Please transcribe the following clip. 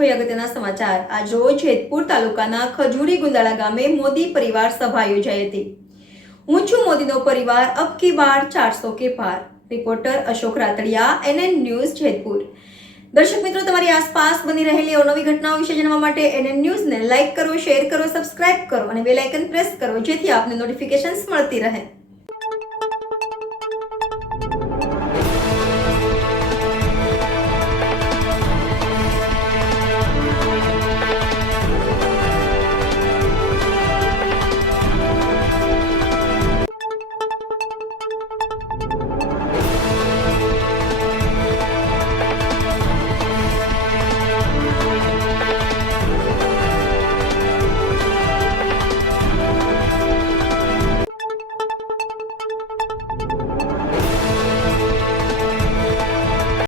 જોઈએ અગત્યના સમાચાર। આજ રોજ જેતપુર તાલુકાના ખજૂરી ગુંદાળા ગામે મોદી પરિવાર સભા યોજાઈ હતી। હું છું મોદીનો પરિવાર, અબ કી બાર 400 કે પાર। Reporter Ashok Ratadiya, NN news Jetpur. દર્શક મિત્રો, તમારી આસપાસ બની રહેલી અવનવી ઘટનાઓ વિશે જાણવા માટે NN ન્યૂઝને લાઇક કરો, શેર કરો, સબસ્ક્રાઇબ કરો અને બેલ આઇકન પ્રેસ કરો, જેથી આપને નોટિફિકેશન્સ મળતી રહે।